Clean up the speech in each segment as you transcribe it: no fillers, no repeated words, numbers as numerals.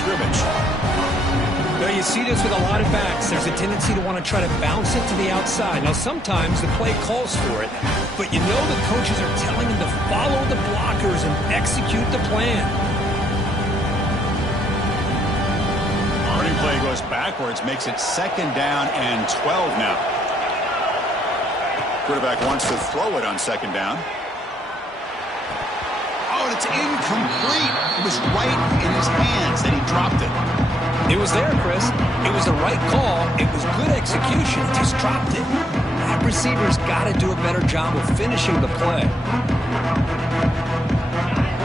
scrimmage. Well, you see this with a lot of backs. There's a tendency to want to try to bounce it to the outside. Now, sometimes the play calls for it, but you know the coaches are telling them to follow the blockers and execute the plan. Running play goes backwards, makes it 2nd down and 12 now. Quarterback wants to throw it on 2nd down. Oh, and it's incomplete. It was right in his hands, then he dropped it. It was there, Chris. It was the right call. It was good execution. He just dropped it. That receiver's got to do a better job of finishing the play.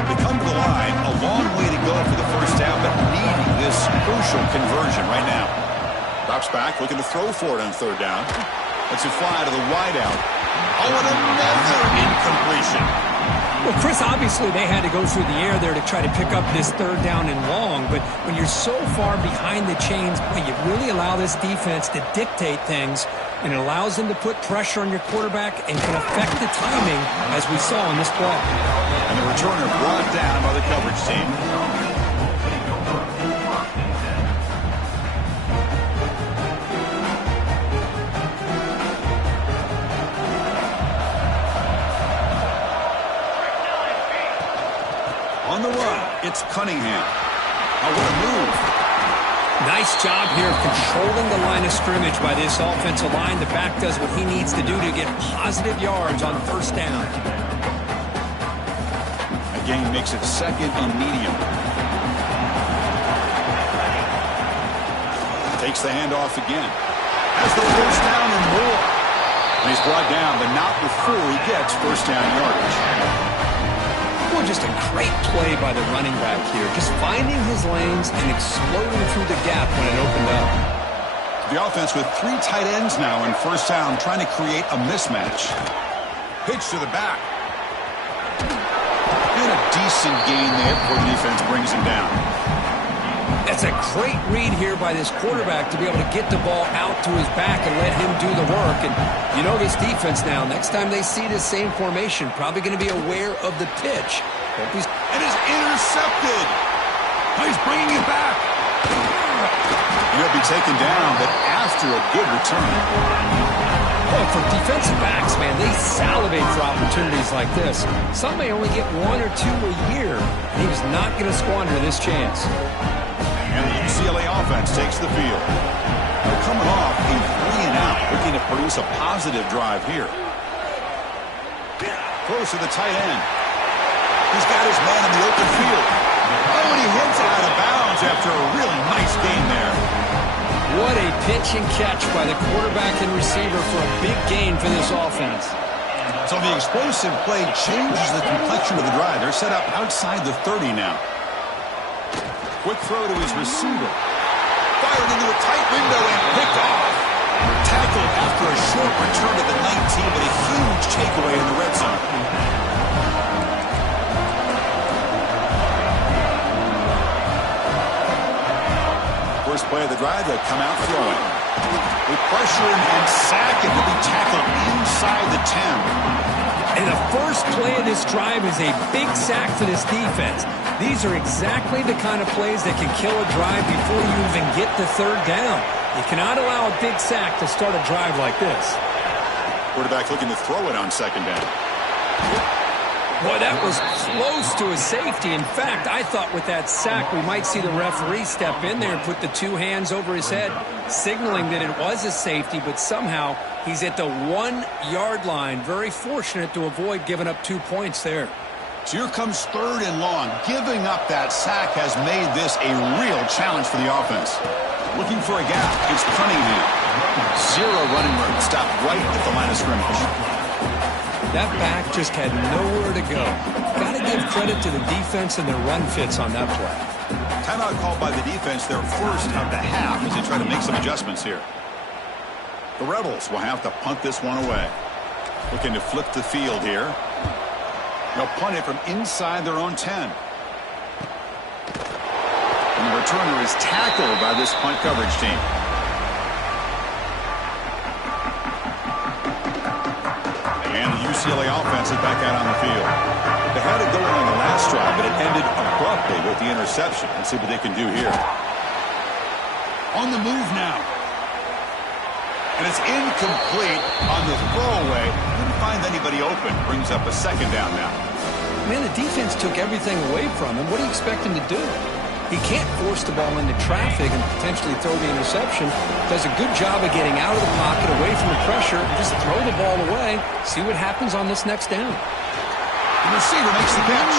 They come to the line, a long way to go for the first down, but needing this crucial conversion right now. Drops back, looking to throw for it on 3rd down. Lets it fly to the wideout. Oh, and another incompletion. Well, Chris, obviously they had to go through the air there to try to pick up this 3rd down and long, but when you're so far behind the chains, boy, you really allow this defense to dictate things, and it allows them to put pressure on your quarterback and can affect the timing, as we saw in this play. And the returner brought down by the coverage team. On the run, it's Cunningham. Oh, what a move. Nice job here of controlling the line of scrimmage by this offensive line. The back does what he needs to do to get positive yards on 1st down. A gain makes it 2nd and medium. Takes the handoff again. Has the 1st down and more. And he's brought down, but not before he gets 1st down yardage. Well, just a great play by the running back here. Just finding his lanes and exploding through the gap when it opened up. The offense with 3 tight ends now in 1st down, trying to create a mismatch. Pitch to the back. And a decent gain there before the defense brings him down. That's a great read here by this quarterback to be able to get the ball out to his back and let him do the work. And you know this defense now, next time they see this same formation, probably going to be aware of the pitch. And is intercepted. He's bringing it back. He'll be taken down, but after a good return. Oh, for defensive backs, man, they salivate for opportunities like this. Some may only get 1 or 2 a year, and he was not going to squander this chance. And the UCLA offense takes the field. They're coming off a 3-and-out, looking to produce a positive drive here. Close to the tight end. He's got his man in the open field. Oh, and he hits it out of bounds after a really nice gain there. What a pitch and catch by the quarterback and receiver for a big gain for this offense. So the explosive play changes the complexion of the drive. They're set up outside the 30 now. Quick throw to his receiver. Fired into a tight window and picked off. Tackled after a short return to the 19, but a huge takeaway in the red zone. First play of the drive, they'll come out throwing. They pressure him and sack him. He'll be tackled inside the 10. And the first play of this drive is a big sack for this defense. These are exactly the kind of plays that can kill a drive before you even get the 3rd down. You cannot allow a big sack to start a drive like this. Quarterback looking to throw it on 2nd down. Boy, that was close to a safety. In fact, I thought with that sack we might see the referee step in there and put the 2 hands over his head, signaling that it was a safety, but somehow he's at the 1-yard line. Very fortunate to avoid giving up 2 points there. So here comes 3rd and long. Giving up that sack has made this a real challenge for the offense. Looking for a gap. It's Cunningham. 0 running room. Stopped right at the line of scrimmage. That back just had nowhere to go. Got to give credit to the defense and their run fits on that play. Timeout called by the defense, their first of the half, as they try to make some adjustments here. The Rebels will have to punt this one away. Looking to flip the field here. They'll punt it from inside their own 10. And the returner is tackled by this punt coverage team. And the UCLA offense is back out on the field. They had it going on the last drive, but it ended abruptly with the interception. Let's see what they can do here. On the move now. And it's incomplete on the throwaway. Didn't find anybody open. Brings up a second down now. Man, the defense took everything away from him. What do you expect him to do? He can't force the ball into traffic and potentially throw the interception. Does a good job of getting out of the pocket, away from the pressure, and just throw the ball away. See what happens on this next down. The receiver makes the catch.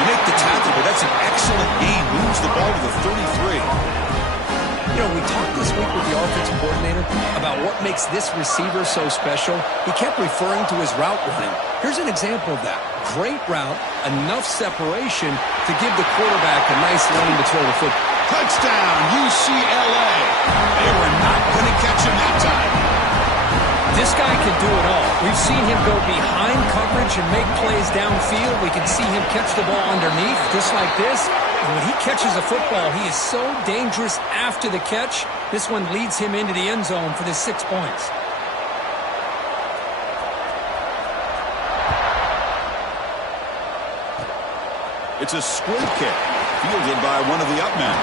You make the tackle, but that's an excellent gain. Moves the ball to the 33. You know, we talked this week with the offensive coordinator about what makes this receiver so special. He kept referring to his route running. Here's an example of that. Great route, enough separation to give the quarterback a nice lane to throw the football. Touchdown, UCLA. They were not going to catch him that time. This guy can do it all. We've seen him go behind coverage and make plays downfield. We can see him catch the ball underneath, just like this. And when he catches a football, he is so dangerous after the catch. This one leads him into the end zone for the 6 points. It's a squib kick, fielded by one of the up men.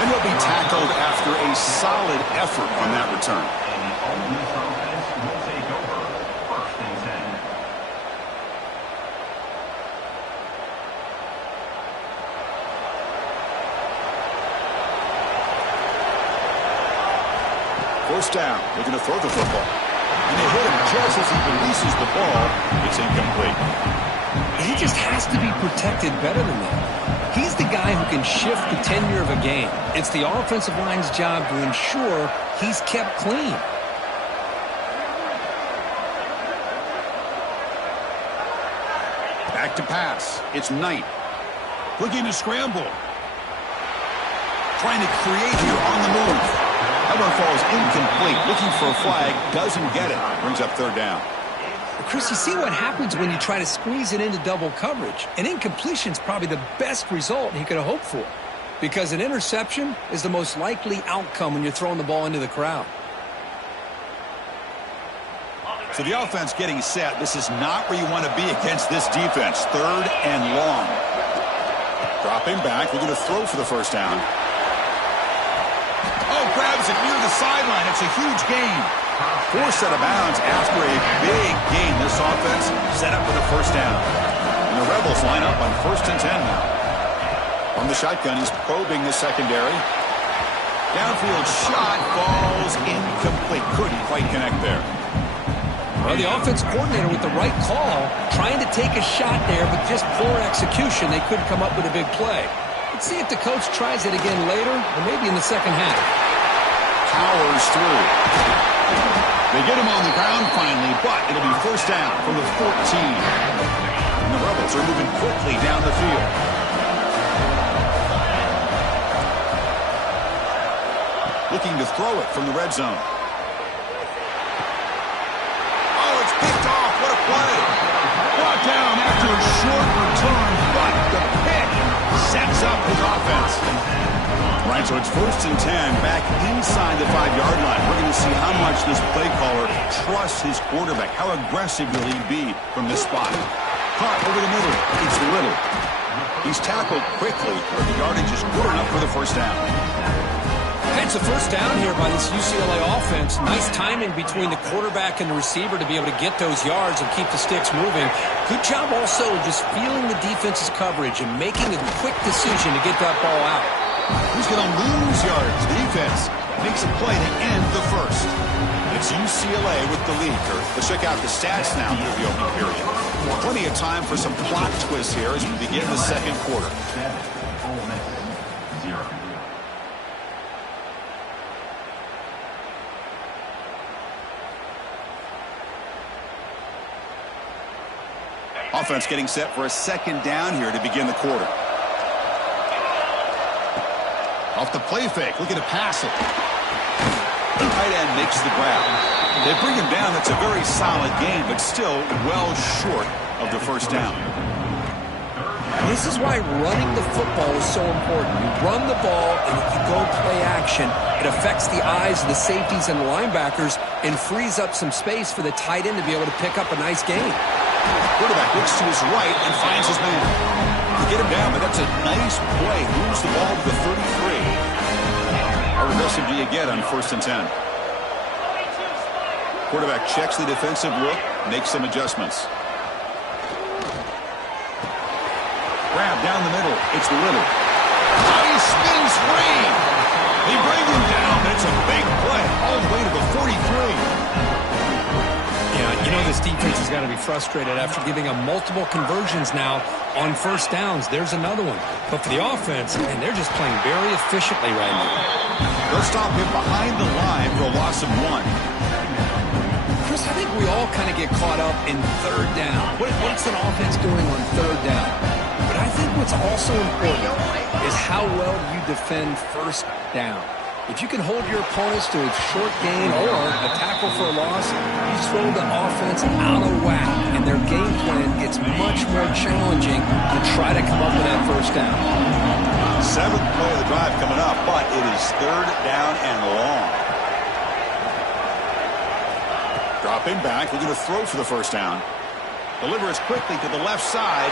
And he'll be tackled after a solid effort on that return. First down, looking to throw the football. And they hit him just as he releases the ball. It's incomplete. He just has to be protected better than that. He's the guy who can shift the tenure of a game. It's the offensive line's job to ensure he's kept clean. Back to pass. It's Knight. Looking to scramble. Trying to create here on the move. That one falls incomplete. Looking for a flag. Doesn't get it. Brings up third down. Chris, you see what happens when you try to squeeze it into double coverage. An incompletion is probably the best result he could have hoped for, because an interception is the most likely outcome when you're throwing the ball into the crowd. So the offense getting set. This is not where you want to be against this defense. Third and long. Dropping back. We're going to throw for the first down. Oh, grabs it near the sideline. It's a huge gain. Forced out of bounds after a big gain. This offense set up for the first down. And the Rebels line up on 1st and 10 now. From the shotgun, he's probing the secondary. Downfield shot falls incomplete. Couldn't quite connect there. Well, the offense coordinator with the right call, trying to take a shot there, but just poor execution. They couldn't come up with a big play. Let's see if the coach tries it again later, or maybe in the second half. Powers through. They get him on the ground finally, but it'll be first down from the 14. And the Rebels are moving quickly down the field. Looking to throw it from the red zone. Oh, it's picked off. What a play. Brought down after a short return, but the pick sets up his offense. Right, so it's 1st and 10, back inside the 5-yard line. We're going to see how much this play caller trusts his quarterback. How aggressive will he be from this spot? Caught over the middle. It's Little. He's tackled quickly, but the yardage is good enough for the first down. It's a first down here by this UCLA offense. Nice timing between the quarterback and the receiver to be able to get those yards and keep the sticks moving. Good job also just feeling the defense's coverage and making a quick decision to get that ball out. Who's going to lose yards? The defense makes a play to end the first. It's UCLA with the lead. Let's check out the stats now for the opening period. Plenty of time for some plot twists here as we begin the second quarter. Offense getting set for a second down here to begin the quarter. Off the play fake, looking to pass it. The tight end makes the grab. They bring him down. That's a very solid game, but still well short of the first down. This is why running the football is so important. You run the ball, and if you go play action, it affects the eyes of the safeties and the linebackers and frees up some space for the tight end to be able to pick up a nice gain. Quarterback looks to his right and finds his man. To get him down, but that's a nice play. Moves the ball to the 33. How aggressive do you get on 1st and 10? Quarterback checks the defensive look, makes some adjustments. Grab down the middle. It's Little. Oh, he spins free. They bring him down, but it's a big play all the way to the 43. Yeah, you know this defense has got to be frustrated after giving them multiple conversions now on 1st downs. There's another one. But for the offense, and they're just playing very efficiently right now. They'll stop him behind the line for a loss of 1. Chris, I think we all kind of get caught up in 3rd down. What's an offense doing on 3rd down? But I think what's also important is how well you defend 1st down. If you can hold your opponents to a short gain or a tackle for a loss, you throw the offense out of whack, and their game plan gets much more challenging to try to come up with that 1st down. 7th play of the drive coming up, but it is 3rd down and long. Dropping back, looking to throw for the 1st down. Delivers quickly to the left side.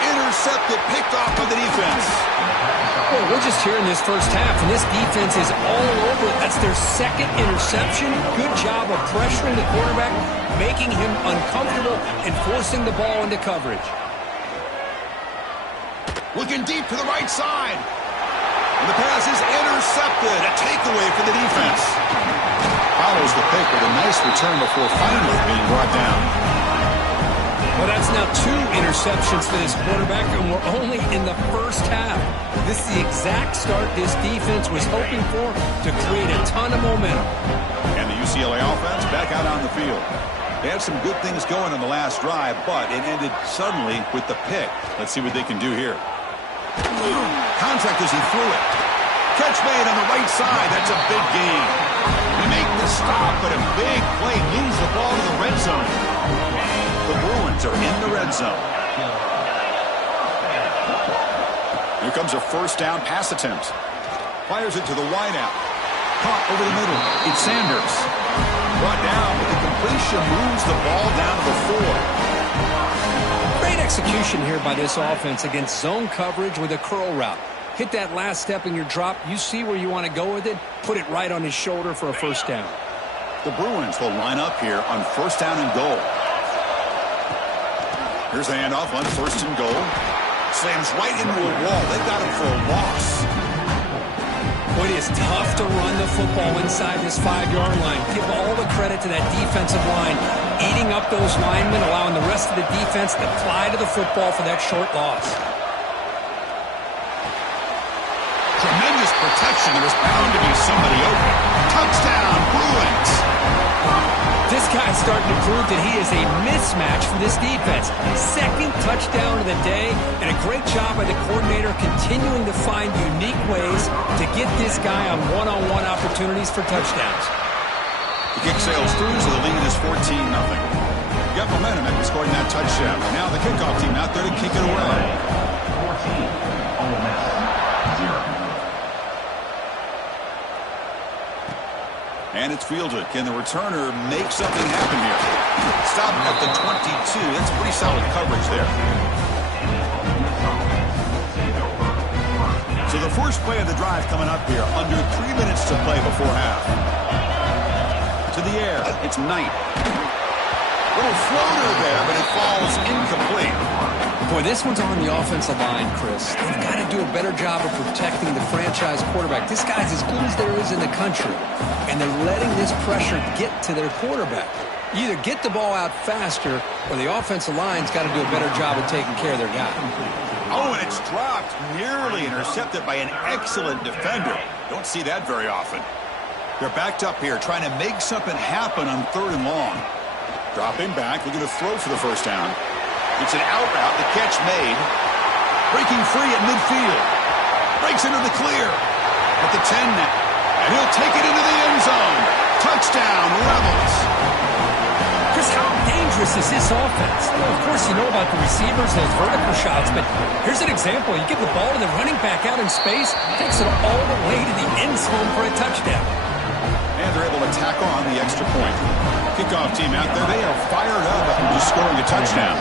Intercepted, picked off by the defense. Well, we're just here in this 1st half, and this defense is all over it. That's their 2nd interception. Good job of pressuring the quarterback, making him uncomfortable, and forcing the ball into coverage. Looking deep to the right side. And the pass is intercepted. A takeaway for the defense. Follows the pick with a nice return before finally being brought down. Well, that's now 2 interceptions for this quarterback, and we're only in the 1st half. This is the exact start this defense was hoping for to create a ton of momentum. And the UCLA offense back out on the field. They had some good things going on the last drive, but it ended suddenly with the pick. Let's see what they can do here. Contact as he threw it. Catch made on the right side. That's a big gain. They make the stop, but a big play moves the ball to the red zone. The Bruins are in the red zone. Here comes a 1st down pass attempt. Fires it to the wideout. Caught over the middle. It's Sanders. Brought down, but the completion moves the ball down to the 4. Great execution here by this offense against zone coverage with a curl route. Hit that last step in your drop. You see where you want to go with it. Put it right on his shoulder for a 1st down. The Bruins will line up here on 1st down and goal. Here's the handoff on 1st and goal. Slams right into a wall. They got him for a loss. Boy, it is tough to run the football inside this 5-yard line. Give all the credit to that defensive line, eating up those linemen, allowing the rest of the defense to fly to the football for that short loss. Tremendous protection. There was bound to be somebody open. Touchdown, Bruins. This guy's starting to prove that he is a mismatch for this defense. 2nd touchdown of the day, and a great job by the coordinator continuing to find unique ways to get this guy on one-on-one opportunities for touchdowns. The kick sails through, so the lead is 14-0. Got momentum after scoring that touchdown. Now the kickoff team out there to kick it away. 14, Ole Miss, 0. And it's fielded. Can the returner make something happen here? Stop at the 22. That's pretty solid coverage there. So the first play of the drive coming up here. Under 3 minutes to play before half. To the air. It's Knight. Little floater there, but it falls incomplete. Boy, this one's on the offensive line, Chris. They've got to do a better job of protecting the franchise quarterback. This guy's as good as there is in the country, and they're letting this pressure get to their quarterback. You either get the ball out faster, or the offensive line's got to do a better job of taking care of their guy. Oh, and it's dropped. Nearly intercepted by an excellent defender. Don't see that very often. They're backed up here, trying to make something happen on 3rd and long. Dropping back, looking to throw for the 1st down. It's an out route, the catch made. Breaking free at midfield. Breaks into the clear. At the 10 now. And he'll take it into the end zone. Touchdown, Rebels. Chris, how dangerous is this offense? Well, of course, you know about the receivers, those vertical shots, but here's an example. You give the ball to the running back out in space, takes it all the way to the end zone for a touchdown. And they're able to tack on the extra point. Kickoff team out there, they are fired up after just scoring a touchdown.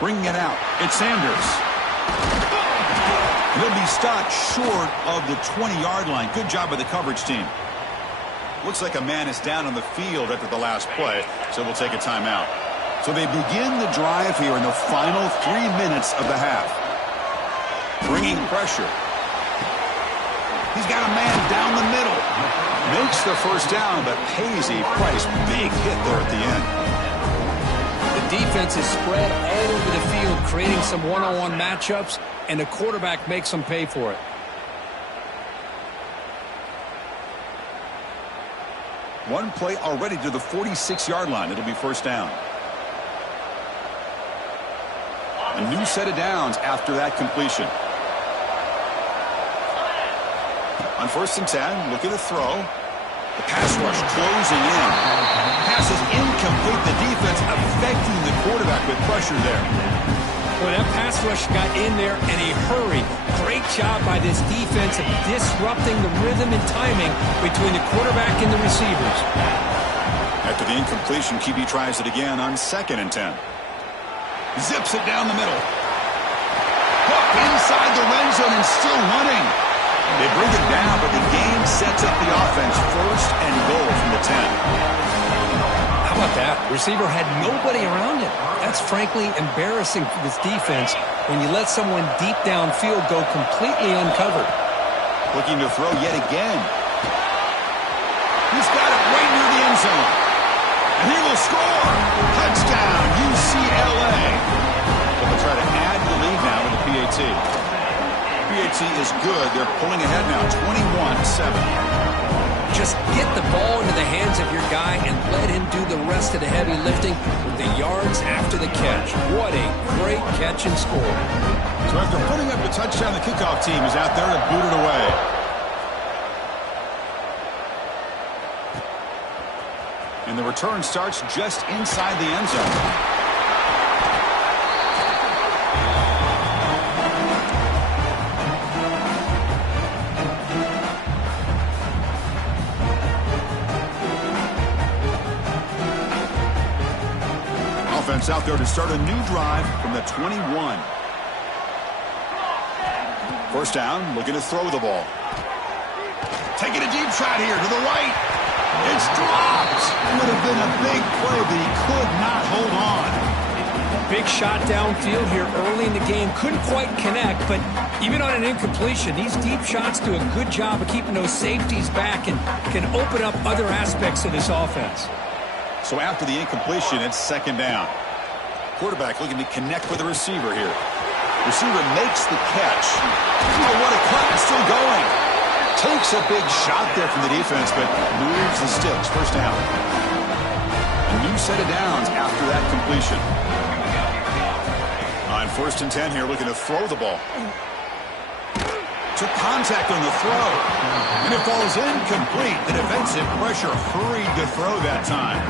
Bringing it out, it's Sanders. He'll be stopped short of the 20-yard line. Good job by the coverage team. Looks like a man is down on the field after the last play, so we'll take a timeout. So they begin the drive here in the final 3 minutes of the half. Bringing pressure. He's got a man down the middle. Makes the first down, but pays a price. Big hit there at the end. The defense is spread all over the field, creating some one-on-one matchups, and the quarterback makes them pay for it. One play already to the 46-yard line. It'll be first down. A new set of downs after that completion. On 1st and 10, looking to throw. The pass rush closing in. Pass is incomplete. The defense affecting the quarterback with pressure there. Boy, that pass rush got in there in a hurry. Great job by this defense of disrupting the rhythm and timing between the quarterback and the receivers. After the incompletion, QB tries it again on 2nd and 10. Zips it down the middle. Hook inside the red zone and still running. They bring it down, but the game sets up the offense. 1st and goal from the 10. How about that? Receiver had nobody around him. That's frankly embarrassing for this defense when you let someone deep downfield go completely uncovered. Looking to throw yet again. He's got it right near the end zone. And he will score. Touchdown, UCLA. They'll try to add the lead now with the PAT. PAT is good. They're pulling ahead now, 21-7. Just get the ball into the hands of your guy and let him do the rest of the heavy lifting with the yards after the catch. What a great catch and score. So after putting up the touchdown, the kickoff team is out there to boot it away. And the return starts just inside the end zone. Offense out there to start a new drive from the 21. First down, looking to throw the ball. Taking a deep shot here to the right. It's dropped. It would have been a big play, but he could not hold on. Big shot downfield here early in the game. Couldn't quite connect, but even on an incompletion, these deep shots do a good job of keeping those safeties back and can open up other aspects of this offense. So after the incompletion, it's 2nd down. Quarterback looking to connect with the receiver here. Receiver makes the catch. Oh, what a cut. It's still going. Takes a big shot there from the defense, but moves the sticks. First down. A new set of downs after that completion. On 1st and 10 here, looking to throw the ball. Took contact on the throw. And it falls incomplete. The defensive pressure hurried to throw that time.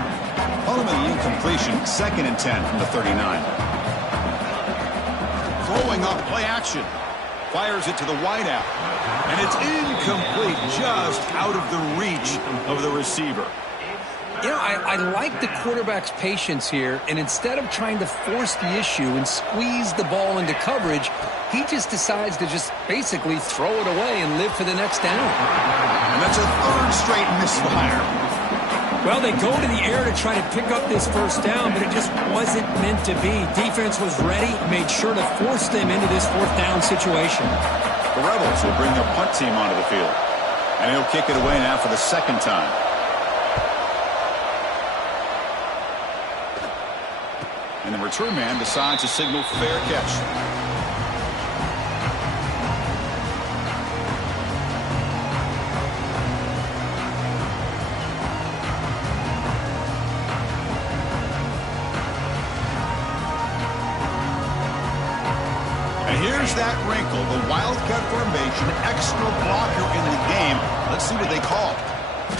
Ultimately incompletion, 2nd and 10 from the 39. Throwing up play action. Fires it to the wideout. And it's incomplete, just out of the reach of the receiver. You know, I like the quarterback's patience here, and instead of trying to force the issue and squeeze the ball into coverage, he just decides to just basically throw it away and live for the next down. And that's a 3rd straight misfire. Well, they go to the air to try to pick up this first down, but it just wasn't meant to be. Defense was ready, made sure to force them into this 4th down situation. The Rebels will bring their punt team onto the field. And he'll kick it away now for the 2nd time. And the return man decides to signal fair catch. Here's that wrinkle, the Wildcat formation, extra blocker in the game. Let's see what they call.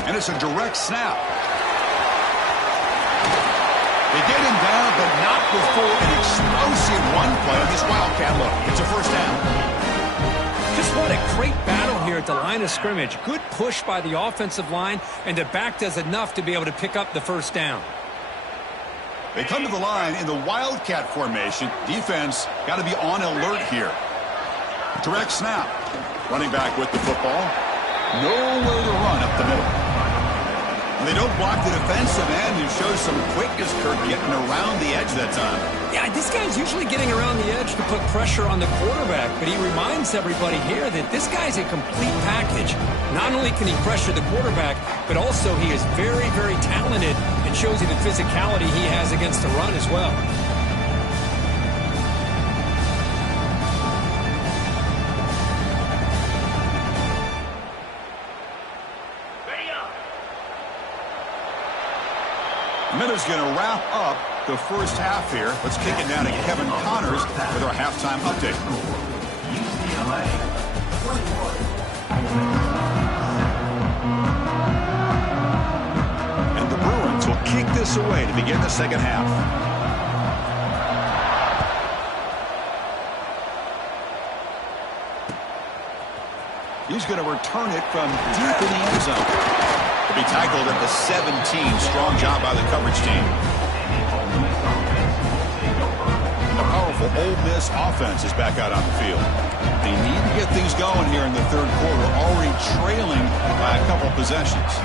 And it's a direct snap. They get him down, but not before an explosive run play on this Wildcat look. It's a first down. Just What a great battle here at the line of scrimmage. Good push by the offensive line, and the back does enough to be able to pick up the first down. They come to the line in the Wildcat formation. Defense got to be on alert here. Direct snap. Running back with the football. Nowhere to run up the middle. And they don't block the defensive end, who shows some quickness, Kirk, getting around the edge that time. Yeah, this guy's usually getting around the edge to put pressure on the quarterback, but he reminds everybody here that this guy's a complete package. Not only can he pressure the quarterback, but also he is very, very talented and shows you the physicality he has against the run as well. Miller's going to wrap up the first half here. Let's kick it down to Kevin Connors with our halftime update. UCLA 21. And the Bruins will kick this away to begin the second half. He's going to return it from deep in the end zone. To be tackled at the 17. Strong job by the coverage team. And the powerful Ole Miss offense is back out on the field. They need to get things going here in the third quarter, already trailing by a couple possessions.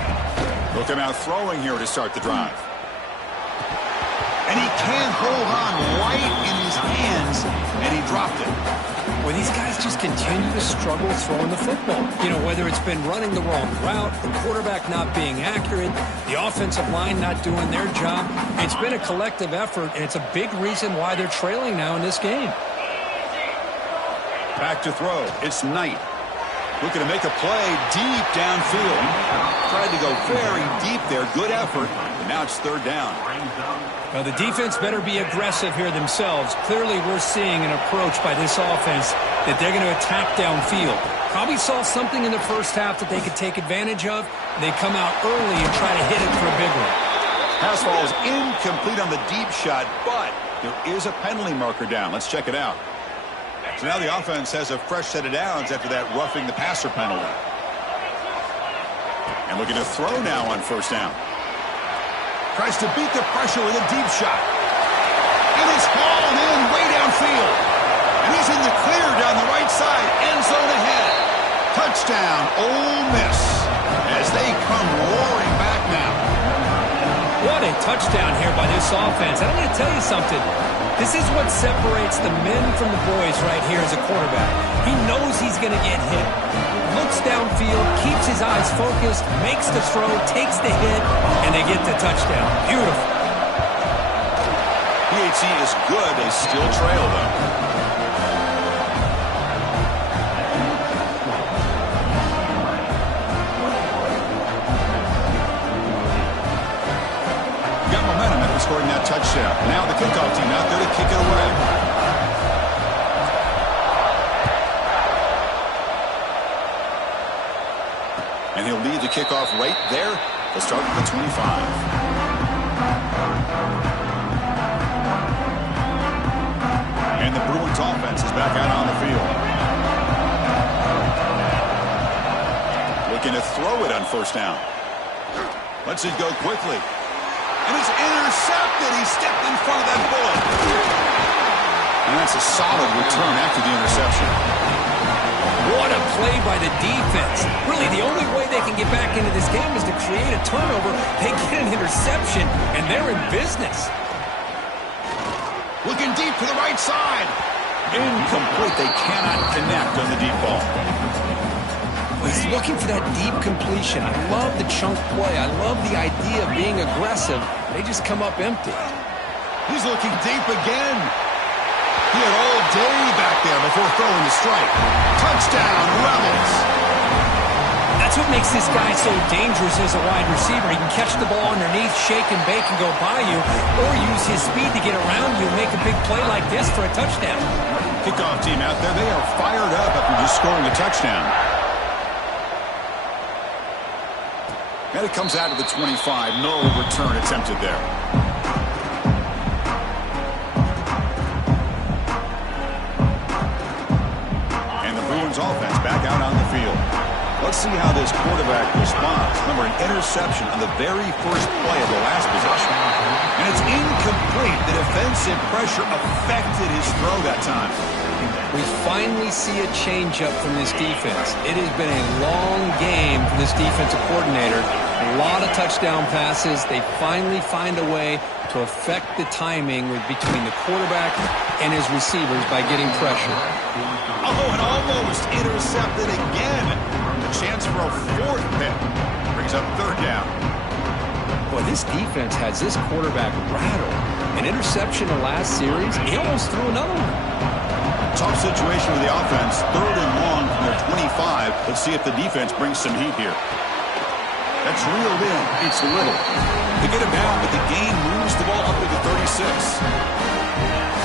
Looking out throwing here to start the drive. And he can't hold on right in his hands, and he dropped it. Well, these guys just continue to struggle throwing the football. You know, whether it's been running the wrong route, the quarterback not being accurate, the offensive line not doing their job. It's been a collective effort, and it's a big reason why they're trailing now in this game. Back to throw. It's Knight. Looking to make a play deep downfield. Tried to go very deep there. Good effort. And now it's third down. Well, the defense better be aggressive here themselves. Clearly, we're seeing an approach by this offense that they're going to attack downfield. Probably saw something in the first half that they could take advantage of. They come out early and try to hit it for a big one. Pass ball is incomplete on the deep shot, but there is a penalty marker down. Let's check it out. So now the offense has a fresh set of downs after that roughing the passer penalty. And looking to throw now on first down. Tries to beat the pressure with a deep shot. And it's hauled in way downfield. And he's in the clear down the right side. End zone ahead. Touchdown, Ole Miss. As they come roaring back now. What a touchdown here by this offense. And I'm going to tell you something. This is what separates the men from the boys right here as a quarterback. He knows he's going to get hit. Looks downfield, keeps his eyes focused, makes the throw, takes the hit, and they get the touchdown. Beautiful. PHC is good. They still trail, though. Got momentum after scoring that touchdown. Now the kickoff team out there to kick it away. And he'll lead the kickoff right there to start at the 25. And the Bruins offense is back out on the field. Looking to throw it on first down. Lets it go quickly. And it's intercepted. He stepped in front of that bullet. And that's a solid return after the interception. What a play by the defense. Really, the only way they can get back into this game is to create a turnover. They get an interception, and they're in business. Looking deep to the right side. Incomplete. They cannot connect on the deep ball. He's looking for that deep completion. I love the chunk play. I love the idea of being aggressive. They just come up empty. He's looking deep again. He had all day back there before throwing the strike. Touchdown, Rebels. That's what makes this guy so dangerous as a wide receiver. He can catch the ball underneath, shake and bake and go by you, or use his speed to get around you and make a big play like this for a touchdown. Kickoff team out there, they are fired up after just scoring a touchdown. And it comes out of the 25. No return attempted there. Offense back Let's see how this quarterback responds. Remember, an interception on the very first play of the last possession. And it's incomplete. The defensive pressure affected his throw that time. We finally see a change-up from this defense. It has been a long game for this defensive coordinator. A lot of touchdown passes. They finally find a way to affect the timing between the quarterback and his receivers by getting pressure. Oh, and almost intercepted again. A chance for a fourth pick. Brings up third down. Boy, this defense has this quarterback rattled. An interception in the last series, he almost threw another one. Tough situation with the offense. Third and long from their 25. Let's see if the defense brings some heat here. That's reeled in. It's Little. They get him down, but the gain moves the ball up to the 36.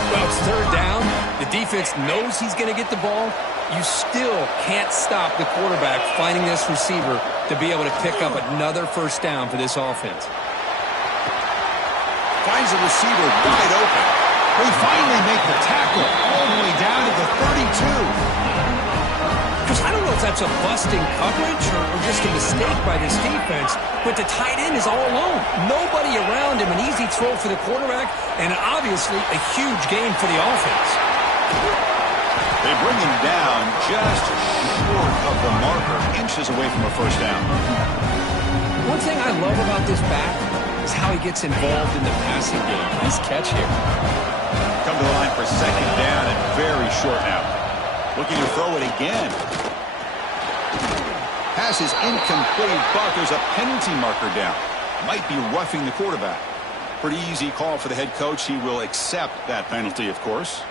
Well, it's third down. The defense knows he's going to get the ball. You still can't stop the quarterback finding this receiver to be able to pick up another first down for this offense. Finds a receiver wide open. They finally make the tackle all the way down to the 32. Because I don't know if that's a busting coverage or just a mistake by this defense, but the tight end is all alone. Nobody around him, an easy throw for the quarterback, and obviously a huge gain for the offense. They bring him down just short of the marker, inches away from a first down. One thing I love about this back is how he gets involved in the passing game. Nice catch here. Come to the line for second down and very short now. Looking to throw it again. Pass is incomplete, but there's a penalty marker down. Might be roughing the quarterback. Pretty easy call for the head coach. He will accept that penalty, of course.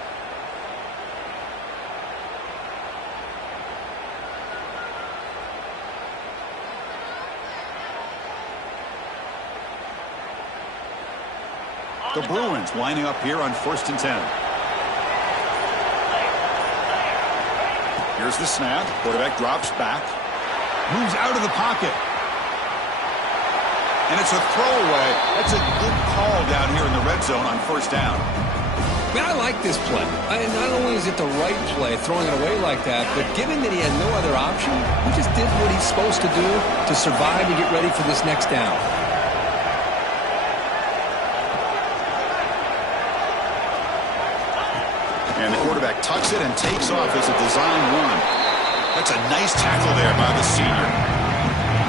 The Bruins lining up here on 1st and 10. Here's the snap. Quarterback drops back. Moves out of the pocket. And it's a throwaway. That's a good call down here in the red zone on first down. Man, I like this play. Not only is it the right play, throwing it away like that, but given that he had no other option, he just did what he's supposed to do to survive and get ready for this next down. And the quarterback tucks it and takes off as a design run. That's a nice tackle there by the senior.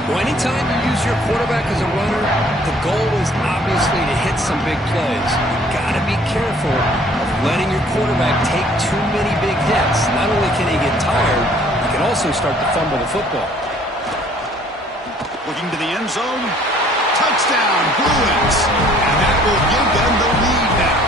Well, anytime you use your quarterback as a runner, the goal is obviously to hit some big plays. You've got to be careful of letting your quarterback take too many big hits. Not only can he get tired, he can also start to fumble the football. Looking to the end zone. Touchdown, Bruins. And that will give them the lead now.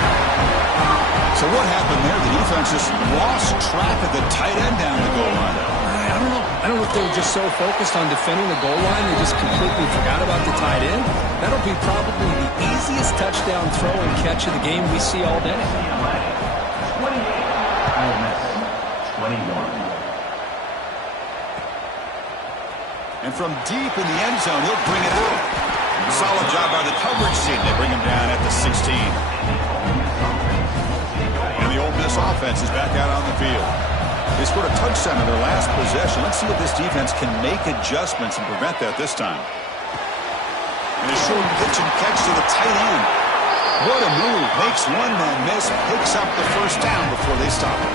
So what happened there? The defense just lost track of the tight end down the goal line. I don't know. I don't know if they were just so focused on defending the goal line they just completely forgot about the tight end. That'll be probably the easiest touchdown throw and catch of the game we see all day. 21. And from deep in the end zone, he'll bring it out. Solid job by the coverage team. They bring him down at the 16. And the Ole Miss offense is back out on the field. They scored a touchdown in their last possession. Let's see if this defense can make adjustments and prevent that this time. And a short pitch and catch to the tight end. What a move. Makes one man miss, picks up the first down before they stop it.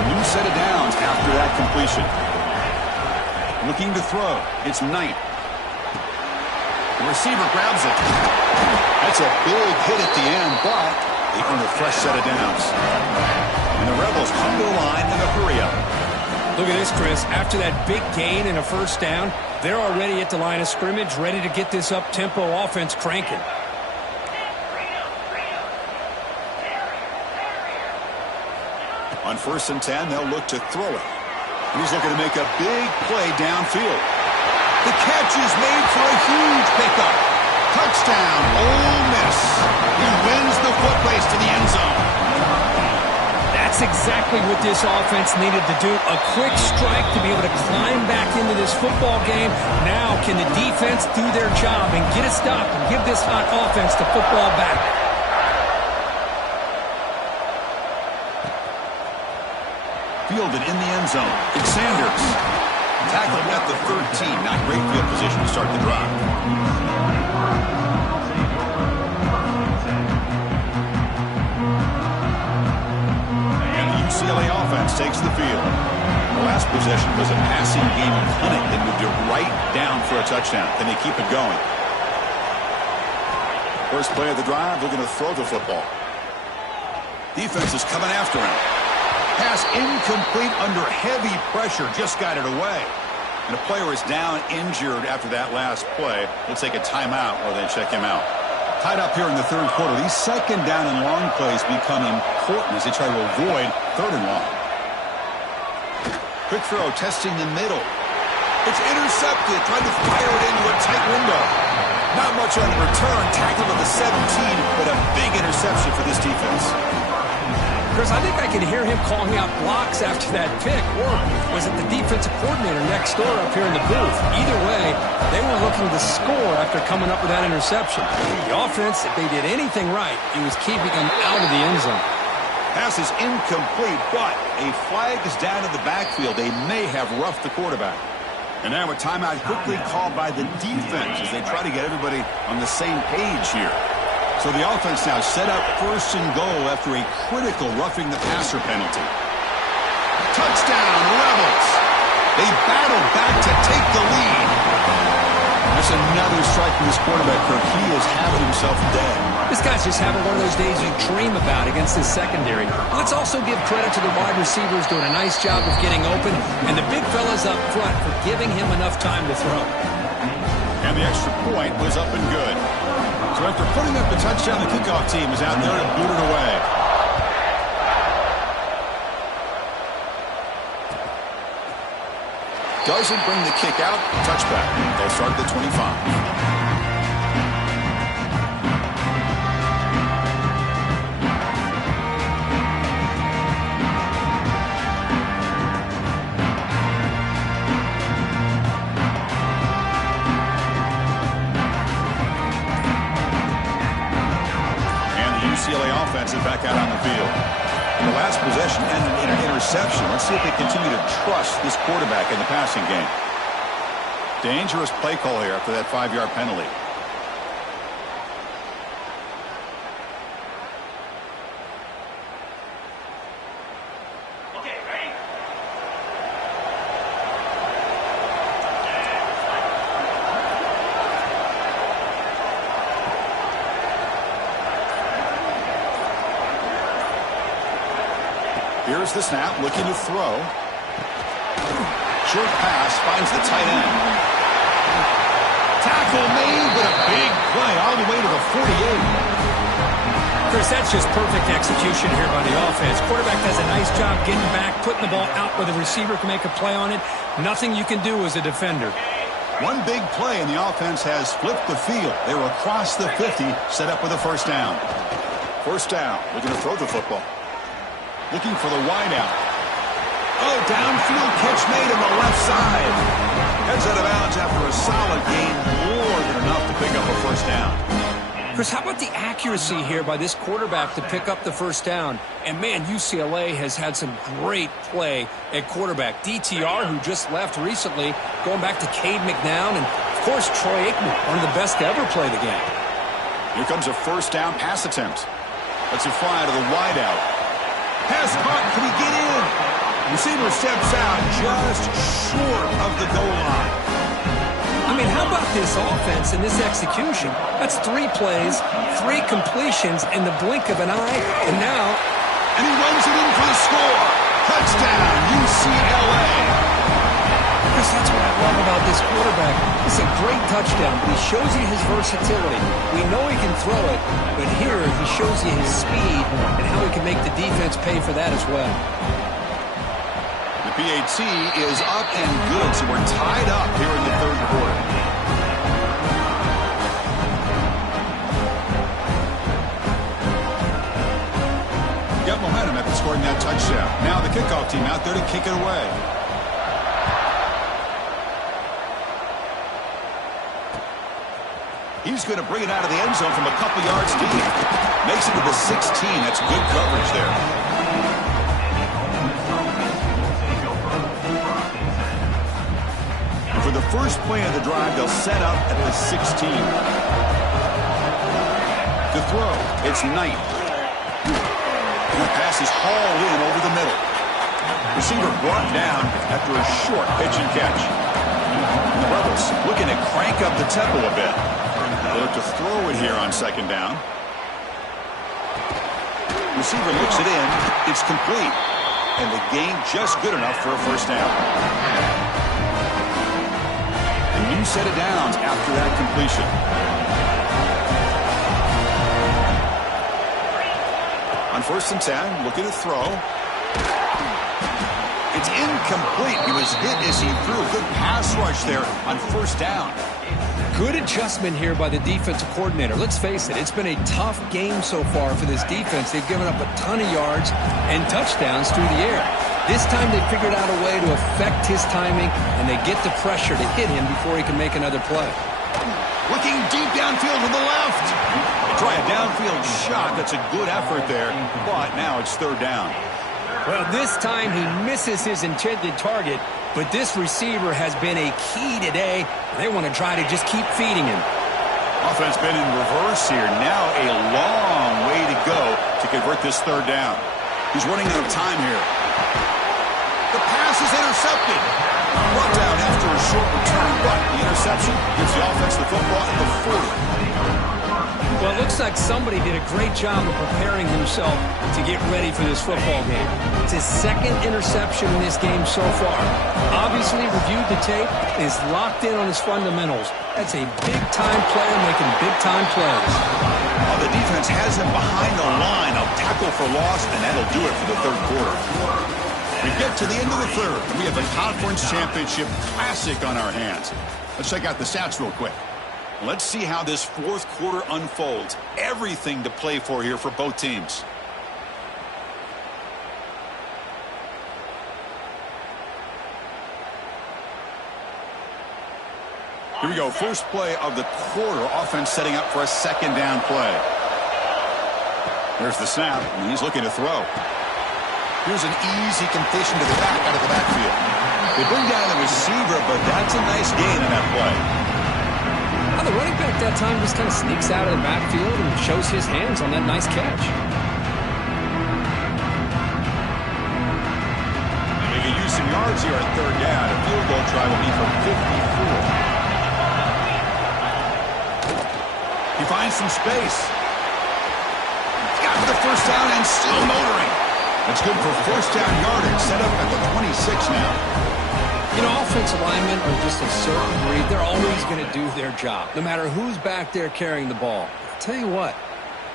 A new set of downs after that completion. Looking to throw. It's Knight. The receiver grabs it. That's a big hit at the end, but they earn a fresh set of downs. And the Rebels come to the line in a hurry-up. Look at this, Chris. After that big gain and a first down, they're already at the line of scrimmage, ready to get this up-tempo offense cranking. On 1st and 10, they'll look to throw it. He's looking to make a big play downfield. The catch is made for a huge pickup. Touchdown, Ole Miss. He wins the foot race to the end zone. That's exactly what this offense needed to do. A quick strike to be able to climb back into this football game. Now can the defense do their job and get a stop and give this hot offense the football back? Fielded in the end zone. It's Sanders. Tackled at the 13. Not great field position to start the drive. And the UCLA offense takes the field. The last possession was a passing game clinic that moved it right down for a touchdown. Can they keep it going? First play of the drive, they're going to throw the football. Defense is coming after him. Pass incomplete under heavy pressure. Just got it away. And a player is down injured after that last play. They'll take a timeout or they check him out. Tied up here in the third quarter. These second down and long plays become important as they try to avoid third and long. Quick throw, testing the middle. It's intercepted. Trying to fire it into a tight window. Not much on the return. Tackled at the 17, but a big interception for this defense. Chris, I think I can hear him calling out blocks after that pick. Or was it the defensive coordinator next door up here in the booth? Either way, they were looking to score after coming up with that interception. The offense, if they did anything right, it was keeping them out of the end zone. Pass is incomplete, but a flag is down in the backfield. They may have roughed the quarterback. And now a timeout quickly called by the defense as they try to get everybody on the same page here. So the offense now set up first and goal after a critical roughing the passer penalty. Touchdown, Rebels! They battle back to take the lead. That's another strike from this quarterback, Kirk. He is having himself dead. This guy's just having one of those days you dream about against his secondary. Let's also give credit to the wide receivers doing a nice job of getting open, and the big fellas up front for giving him enough time to throw. And the extra point was up and good. So after putting up the touchdown, the kickoff team is out there to boot it away. Doesn't bring the kick out. Touchback. They'll start at the 25. UCLA offense is back out on the field. The last possession ended in an interception. Let's see if they continue to trust this quarterback in the passing game. Dangerous play call here after that 5-yard penalty. Okay, ready? Here's the snap, looking to throw. Short pass, finds the tight end. Tackle made, but a big play all the way to the 48. Chris, that's just perfect execution here by the offense. Quarterback does a nice job getting back, putting the ball out where the receiver can make a play on it. Nothing you can do as a defender. One big play, and the offense has flipped the field. They were across the 50, set up with a first down. First down, looking to throw the football. Looking for the wideout. Oh, downfield catch made on the left side. Heads out of bounds after a solid gain, more than enough to pick up a first down. Chris, how about the accuracy here by this quarterback to pick up the first down? And, man, UCLA has had some great play at quarterback. DTR, who just left recently, going back to Cade McNown, and, of course, Troy Aikman, one of the best to ever play the game. Here comes a first down pass attempt. Let's it fly to the wideout. Pass caught. Can he get in? Receiver steps out just short of the goal line. I mean, how about this offense and this execution? That's 3 plays, 3 completions in the blink of an eye, and now... And he runs it in for the score. Touchdown, UCLA. Chris, that's what I love about this quarterback. It's a great touchdown, but he shows you his versatility. We know he can throw it, but here he shows you his speed and how he can make the defense pay for that as well. The PAT is up and good, so we're tied up here in the third quarter. Got momentum after scoring that touchdown. Now the kickoff team out there to kick it away. He's going to bring it out of the end zone from a couple yards deep. Makes it to the 16. That's good coverage there. first play of the drive, they'll set up at the 16. To throw, it's Knight. And the pass is hauled in over the middle. Receiver brought down after a short pitch and catch. And the Rebels looking to crank up the tempo a bit. They look to throw it here on second down. Receiver looks it in. It's complete. And the gain just good enough for a first down. A new set of downs after that completion. On 1st and 10, looking to throw. It's incomplete. He was hit as he threw. Good pass rush there on 1st down. Good adjustment here by the defensive coordinator. Let's face it, it's been a tough game so far for this defense. They've given up a ton of yards and touchdowns through the air. This time they figured out a way to affect his timing, and they get the pressure to hit him before he can make another play. Looking deep downfield to the left. They try a downfield shot. That's a good effort there, but now it's 3rd down. Well, this time he misses his intended target, but this receiver has been a key today. They want to try to just keep feeding him. Offense been in reverse here. Now a long way to go to convert this 3rd down. He's running out of time here. The pass is intercepted. Brought down after a short return, but the interception gives the offense the football at the 40. Well, it looks like somebody did a great job of preparing himself to get ready for this football game. It's his 2nd interception in this game so far. Obviously reviewed the tape, is locked in on his fundamentals. That's a big-time player making big-time plays. Well, the defense has him behind the line. A tackle for loss, and that'll do it for the 3rd quarter. We get to the end of the 3rd. We have a conference championship classic on our hands. Let's check out the stats real quick. Let's see how this 4th quarter unfolds. Everything to play for here for both teams. Here we go. First play of the quarter. Offense setting up for a 2nd down play. There's the snap, and he's looking to throw. Here's an easy completion to the back out of the backfield. They bring down the receiver, but that's a nice gain in that play. The running back that time just kind of sneaks out of the backfield and shows his hands on that nice catch. They can use some yards here at 3rd down. A field goal try will be from 54. He finds some space. Got the 1st down and still motoring. That's good for 1st down yardage. Set up at the 26 now. You know, offensive linemen are just a certain breed. They're always going to do their job, no matter who's back there carrying the ball. I'll tell you what,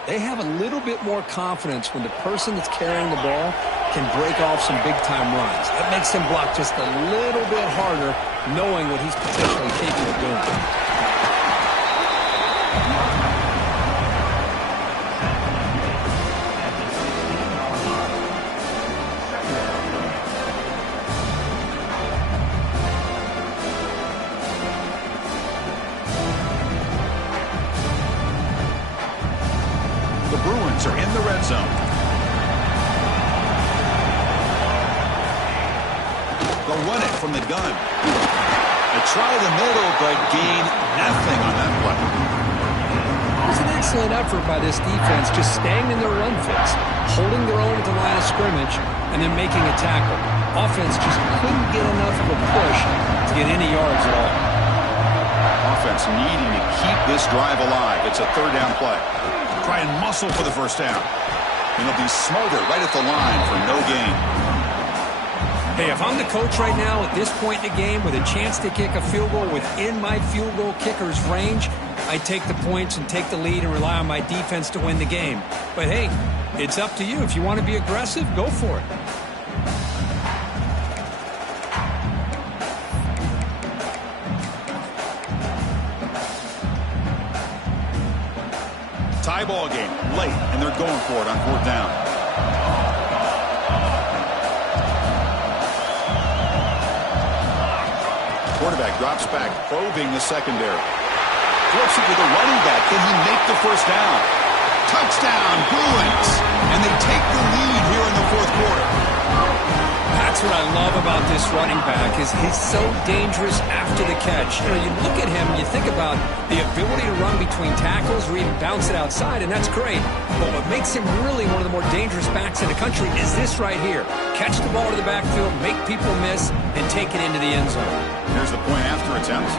they have a little bit more confidence when the person that's carrying the ball can break off some big-time runs. That makes them block just a little bit harder, knowing what he's potentially capable of doing. Bruins are in the red zone. They'll run it from the gun. They try the middle, but gain nothing on that play. It was an excellent effort by this defense, just staying in their run fits, holding their own at the line of scrimmage, and then making a tackle. Offense just couldn't get enough of a push to get any yards at all. Offense needing to keep this drive alive. It's a 3rd down play. Try and muscle for the 1st down. And he'll be smothered right at the line for no gain. Hey, if I'm the coach right now at this point in the game with a chance to kick a field goal within my field goal kicker's range, I take the points and take the lead and rely on my defense to win the game. But hey, it's up to you. If you want to be aggressive, go for it. Tie ball game late, and they're going for it on 4th down. Quarterback drops back, probing the secondary. Flips it to the running back. Can he make the 1st down? Touchdown, Bruins! And they take the lead here in the 4th quarter. That's what I love about this running back is he's so dangerous after the catch. You know, you look at him, you think about the ability to run between tackles or even bounce it outside, and that's great. But what makes him really one of the more dangerous backs in the country is this right here. Catch the ball to the backfield, make people miss, and take it into the end zone. Here's the point after attempt.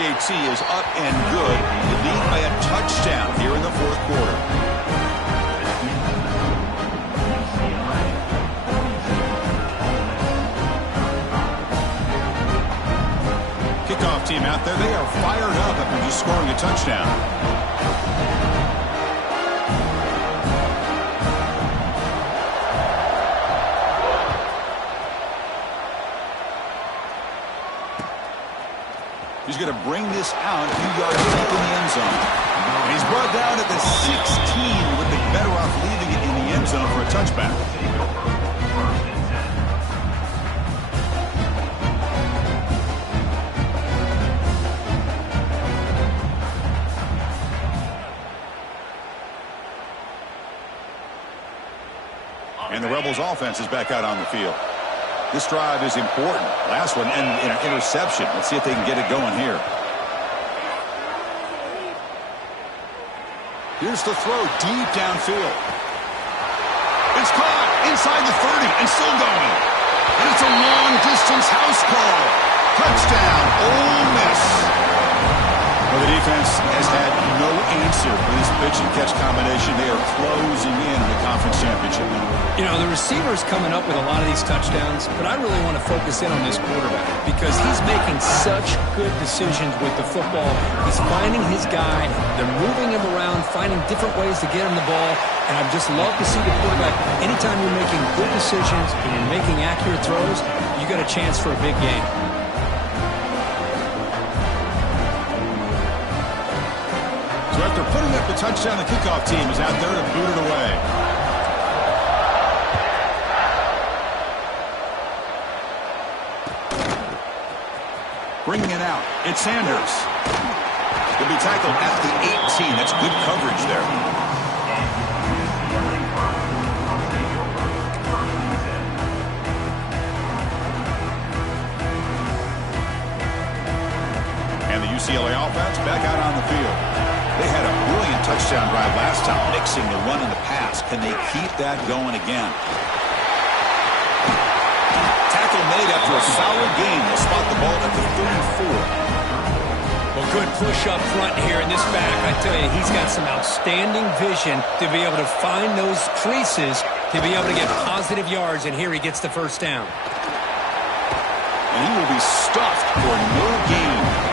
PAT is up and good. You lead by a touchdown here in the fourth quarter. Kickoff team out there. They are fired up after just scoring a touchdown. He's going to bring this out a few yards deep in the end zone. And he's brought down at the 16. Would be better off leaving it in the end zone for a touchback. And the Rebels offense is back out on the field. This drive is important. Last one ended in an interception. Let's see if they can get it going here. Here's the throw deep downfield. It's caught inside the 30 and still going. And it's a long-distance house call. Touchdown, Ole Miss. Well, the defense has had no answer for this pitch-and-catch combination. They are closing in on the conference championship. You know, the receiver's coming up with a lot of these touchdowns, but I really want to focus in on this quarterback because he's making such good decisions with the football. He's finding his guy. They're moving him around, finding different ways to get him the ball, and I just love to see the quarterback. Anytime you're making good decisions and you're making accurate throws, you got a chance for a big game. So after putting up the touchdown, the kickoff team is out there to boot it away. Bringing it out, it's Sanders. He'll be tackled at the 18. That's good coverage there. And the UCLA offense back out on the field. They had a brilliant touchdown drive last time, mixing the run and the pass. Can they keep that going again? Tackle made after a solid game. They'll spot the ball at the 34. Well, good push up front here in this back. I tell you, he's got some outstanding vision to be able to find those creases, to be able to get positive yards, and here he gets the first down. And he will be stuffed for no gain.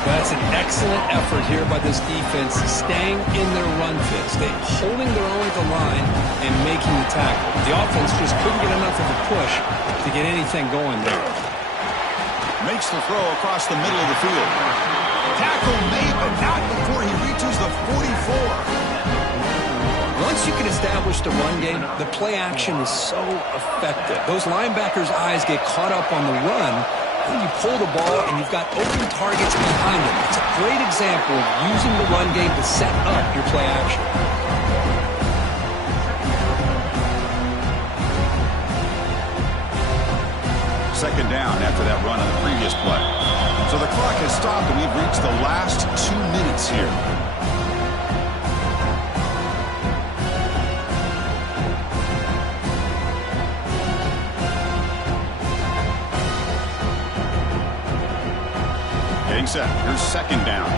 That's an excellent effort here by this defense, staying in their run fit, holding their own at the line and making the tackle. The offense just couldn't get enough of a push to get anything going there. Makes the throw across the middle of the field. Tackle made, but not before he reaches the 44. Once you can establish the run game, the play action is so effective. Those linebackers' eyes get caught up on the run. You pull the ball and you've got open targets behind him. It's a great example of using the run game to set up your play action. Second down after that run on the previous play. So the clock has stopped and we've reached the last 2 minutes here. Getting set. Here's second down.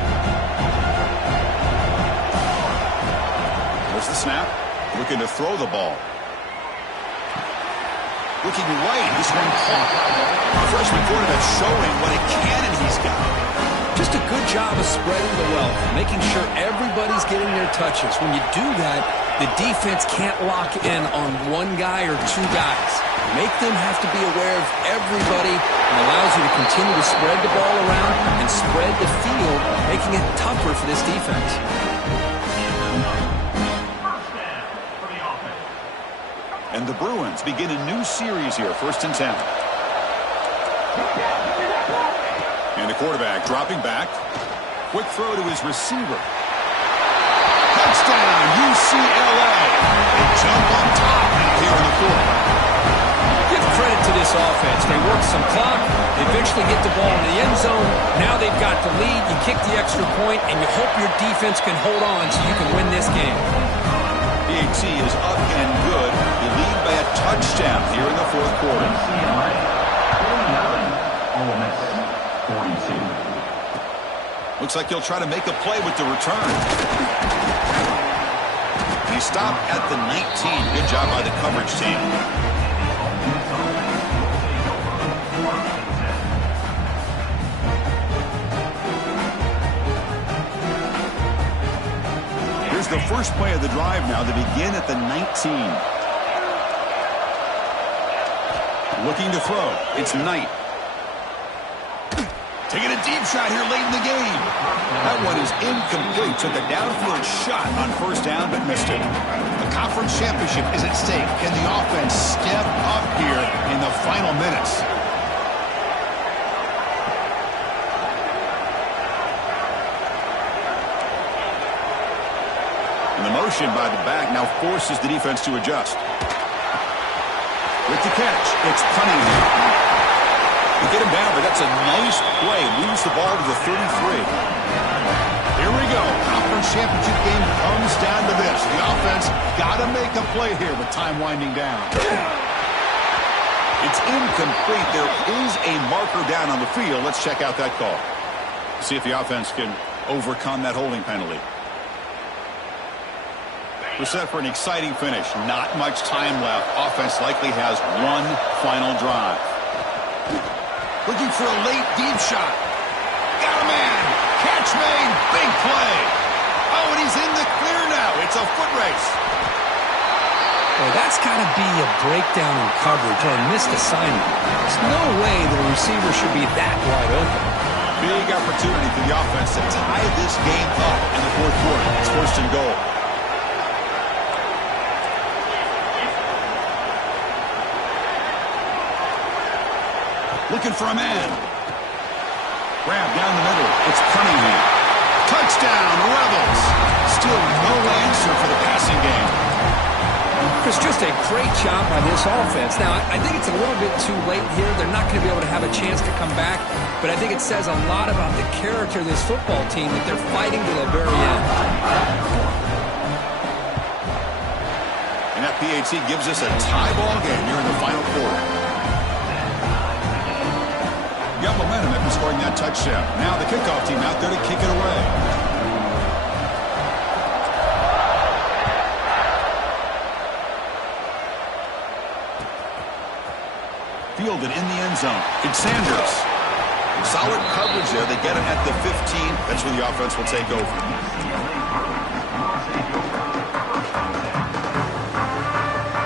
There's the snap. Looking to throw the ball. Looking right. This one caught. The freshman quarterback showing what a cannon he's got. Just a good job of spreading the wealth, making sure everybody's getting their touches. When you do that, the defense can't lock in on one guy or two guys. Make them have to be aware of everybody, and allows you to continue to spread the ball around and spread the field, making it tougher for this defense. And the Bruins begin a new series here, 1st and 10. And the quarterback dropping back. Quick throw to his receiver. Touchdown, UCLA. They jump on top now here in the fourth. Give credit to this offense. They work some clock. They eventually get the ball in the end zone. Now they've got the lead. You kick the extra point, and you hope your defense can hold on so you can win this game. PAT is up and good. They lead by a touchdown here in the fourth quarter. Looks like he'll try to make a play with the return. He stopped at the 19. Good job by the coverage team. Here's the first play of the drive now. They begin at the 19. Looking to throw. It's Knight. Taking a deep shot here late in the game. That one is incomplete. Took a downfield shot on first down, but missed it. The conference championship is at stake. Can the offense step up here in the final minutes? And the motion by the back now forces the defense to adjust. With the catch, it's Cunningham. They get him down, but that's a nice play. Moves the ball to the 33. Here we go. Conference championship game comes down to this. The offense got to make a play here with time winding down. It's incomplete. There is a marker down on the field. Let's check out that call. See if the offense can overcome that holding penalty. We're set for an exciting finish. Not much time left. Offense likely has one final drive. Looking for a late deep shot. Got a man. Catch made. Big play. Oh, and he's in the clear now. It's a foot race. Well, that's got to be a breakdown in coverage or a missed assignment. There's no way the receiver should be that wide open. Big opportunity for the offense to tie this game up in the fourth quarter. It's first and goal. Looking for a man. Grab down the middle. It's Cunningham. Touchdown, Rebels. Still no answer for the passing game. It's just a great job by this offense. Now, I think it's a little bit too late here. They're not going to be able to have a chance to come back, but I think it says a lot about the character of this football team that they're fighting to the very end. And that PAT gives us a tie ball game here in the final quarter. Got momentum after scoring that touchdown. Now the kickoff team out there to kick it away. Fielded in the end zone. It's Sanders. Solid coverage there. They get him at the 15. That's where the offense will take over.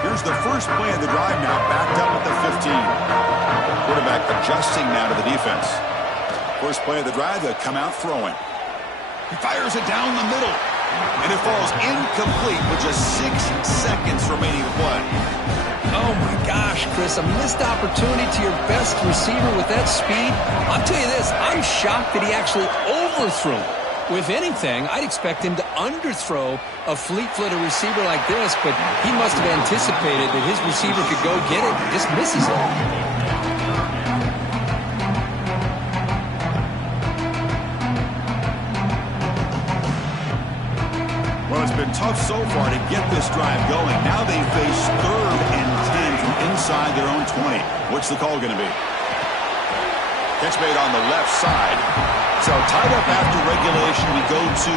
Here's the first play of the drive now. Backed up at the 15. Quarterback adjusting now to the defense. First play of the drive, they'll come out throwing. He fires it down the middle. And it falls incomplete with just 6 seconds remaining to play. Oh, my gosh, Chris. A missed opportunity to your best receiver with that speed. I'll tell you this. I'm shocked that he actually overthrew. If anything, I'd expect him to underthrow a fleet-footed receiver like this, but he must have anticipated that his receiver could go get it and just misses it. Well, it's been tough so far to get this drive going. Now they face 3rd and 10 from inside their own 20. What's the call going to be? Catch made on the left side. So tied up after regulation, we go to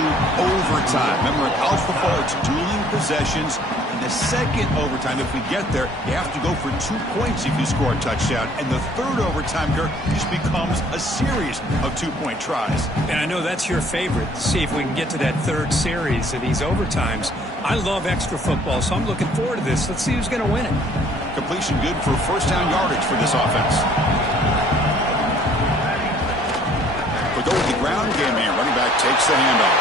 overtime. Remember, in college football, it's dueling possessions. In the second overtime, if we get there, you have to go for 2 points if you score a touchdown. And the third overtime, Kirk, just becomes a series of 2-point tries. And I know that's your favorite. See if we can get to that third series of these overtimes. I love extra football, so I'm looking forward to this. Let's see who's going to win it. Completion good for first down yardage for this offense. We go with the ground game here. Running back takes the handoff.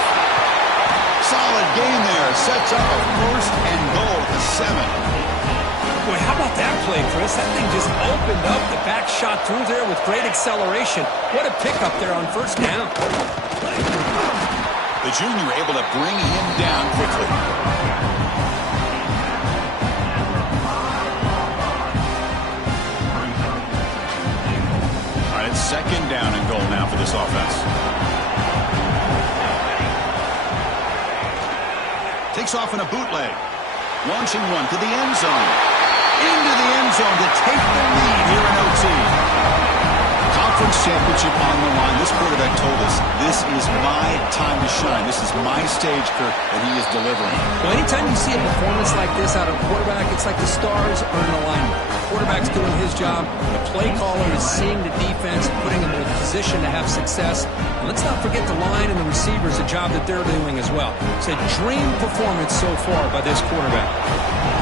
Solid gain there. Sets up a first and goal at the 7. Boy, how about that play, Chris? That thing just opened up. The back shot through there with great acceleration. What a pickup there on first down. The junior able to bring him down quickly. All right, it's second down and goal now for this offense. Takes off in a bootleg. Launching one to the end zone. Into the end zone to take the lead here in OT. Conference championship on the line. This quarterback told us, this is my time to shine. This is my stage, Kirk, and he is delivering. Well, anytime you see a performance like this out of a quarterback, it's like the stars are in alignment. The quarterback's doing his job. The play caller is seeing the defense, putting him in a position to have success. And let's not forget the line and the receivers, a job that they're doing as well. It's a dream performance so far by this quarterback.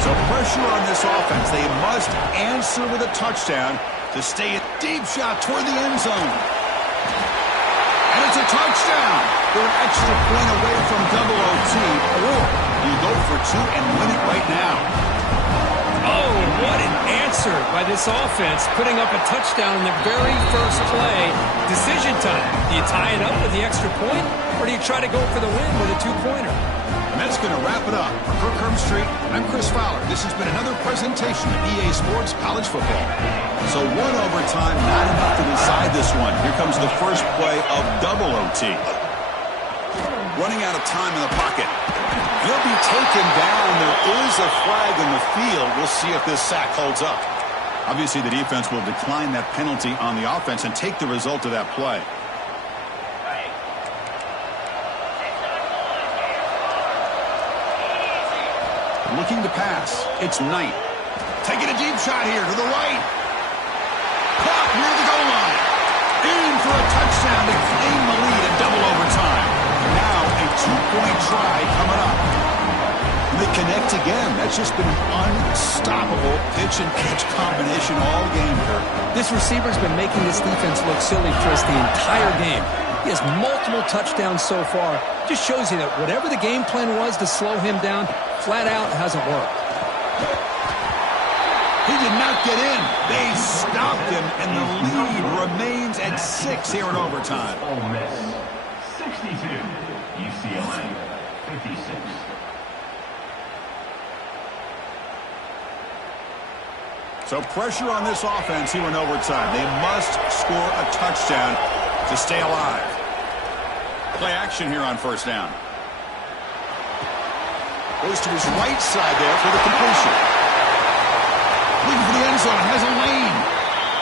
So pressure on this offense. They must answer with a touchdown to stay a deep shot toward the end zone. And it's a touchdown. They're an extra point away from double OT, or you go for two and win it right now. Oh, what an answer by this offense, putting up a touchdown in the very first play. Decision time. Do you tie it up with the extra point, or do you try to go for the win with a two-pointer? And that's going to wrap it up. For Kirk Herbstreit, I'm Chris Fowler. This has been another presentation of EA Sports College Football. So one overtime, not enough to decide this one. Here comes the first play of double OT. Running out of time in the pocket. He'll be taken down. There is a flag in the field. We'll see if this sack holds up. Obviously, the defense will decline that penalty on the offense and take the result of that play. Looking to pass. It's Knight. Taking a deep shot here to the right. Caught near the goal line. In for a touchdown to claim the lead in double overtime. Now a two-point try coming up. They connect again. That's just been an unstoppable pitch-and-catch combination all game, Kirk. This receiver's been making this defense look silly, Chris, the entire game. He has multiple touchdowns so far. Just shows you that whatever the game plan was to slow him down, flat out hasn't worked. He did not get in. They stopped him, and the lead remains at 6 here in overtime. Ole Miss 62, UCLA 56. So pressure on this offense here in overtime. They must score a touchdown to stay alive. Play action here on first down. Goes to his right side there for the completion. Looking for the end zone. Has a lane.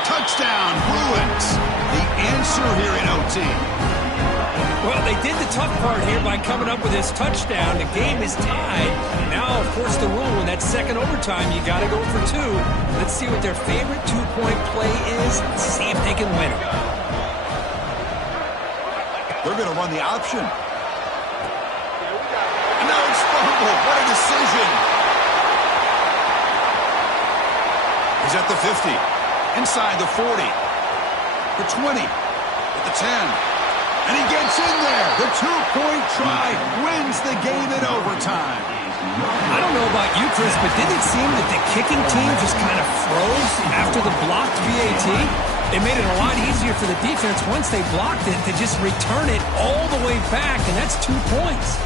Touchdown, Bruins. The answer here in OT. Well, they did the tough part here by coming up with this touchdown. The game is tied. Now, of course, the rule in that second overtime, you got to go for two. Let's see what their favorite two-point play is and see if they can win it. They're going to run the option. And now it's fumbled. What a decision. He's at the 50. Inside the 40. The 20. At the 10. And he gets in there. The two-point try wins the game in overtime. I don't know about you, Chris, but did it seem that the kicking team just kind of froze after the blocked PAT? It made it a lot easier for the defense once they blocked it to just return it all the way back, and that's 2 points.